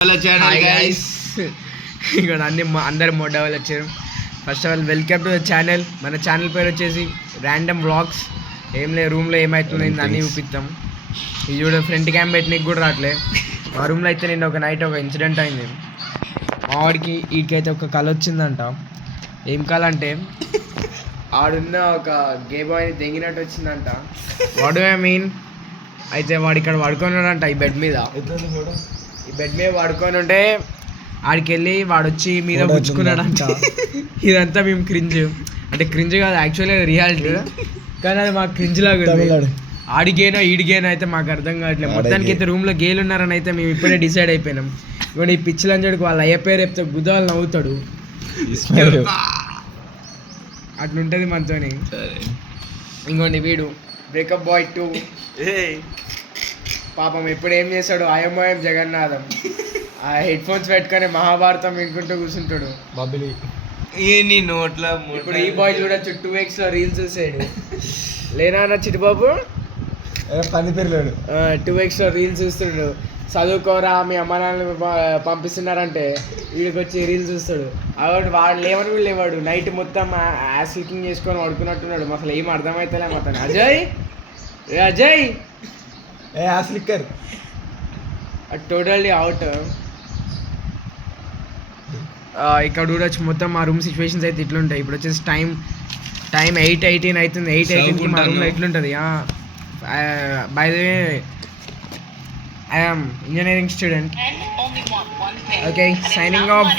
ఇక్కడ అందరు మోడల్ వచ్చారు. First of all welcome to the channel. మన ఛానల్ పేరు వచ్చేసి ర్యాండమ్ వ్లాగ్స్. ఏం లేదు, రూమ్లో ఏమవుతుంది అన్నీ చూపిస్తాం. ఇది కూడా ఫ్రంట్ క్యామ్ పెట్టినకి కూడా రావట్లే. మా రూమ్లో అయితే నిన్న ఒక నైట్ ఒక ఇన్సిడెంట్ అయింది. మా వాడికి వీడికైతే ఒక కళ వచ్చిందంట. ఏం కళ అంటే ఆడున్న ఒక గే బాయ్ని తెంగినట్టు వచ్చిందంట. వాట్ డు ఐ మీన్, అయితే వాడు ఇక్కడ పడుకున్నాడంట ఈ బెడ్ మీద. ఈ బెడ్ మీద పడుకొని ఉంటే ఆడికి వెళ్ళి వాడు వచ్చి మీద పుచ్చుకున్నాడంట. ఇదంతా మేము క్రింజ్, అంటే క్రింజ్ కాదు యాక్చువల్గా రియాలిటీ, కానీ అది మాకు క్రింజ్ లాగా ఉంది. ఆడిగేనో ఈడిగేనో అయితే మాకు అర్థం కావట్లేదు. మొత్తానికి అయితే రూమ్లో గేలు ఉన్నారని అయితే మేము ఇప్పుడే డిసైడ్ అయిపోయినాం. ఇవ్వండి ఈ పిచ్చిలంజడికి వాళ్ళ అయ్య పేరు చెప్తే గుదాలు నవ్వుతాడు. అట్లుంటుంది మనతోని. ఇంకోండి వీడు బ్రేకప్ బాయ్ 2. పాపం ఎప్పుడు ఏం చేస్తాడు, అయమోయం జగన్నాథం. ఆ హెడ్ ఫోన్స్ పెట్టుకొని మహాభారతం వినుకుంటూ కూర్చుంటాడు. బబ్బిలి నీ నోట్లో. ఇప్పుడు ఈ బాయ్ చూడొచ్చు 2x లో రీల్స్ చూసాడు. లేనా అన్న చిట్టుబాబు పని పేరు 2x లో రీల్స్ చూస్తుండు. చదువుకోరా మీ అమ్మ నాన్నలు పంపిస్తున్నారంటే వీడికి వచ్చి రీల్స్ చూస్తాడు. అవాడు వాడు లేవని కూడా లేవాడు. నైట్ మొత్తం యాస్ లికింగ్ చేసుకొని పడుకున్నట్టున్నాడు. అసలు ఏం అర్థమవుతలే మొత్తం. Ajay Ajay slicker totally out. ఇక్కడ చూడొచ్చు మొత్తం మా రూమ్ సిచ్యువేషన్స్ అయితే ఇట్లుంటాయి. ఇప్పుడు వచ్చేసి టైం 8:18 అవుతుంది. 8:18కి మా రూమ్లో ఎట్లుంటుంది. By the way I am engineering student. Okay, signing off.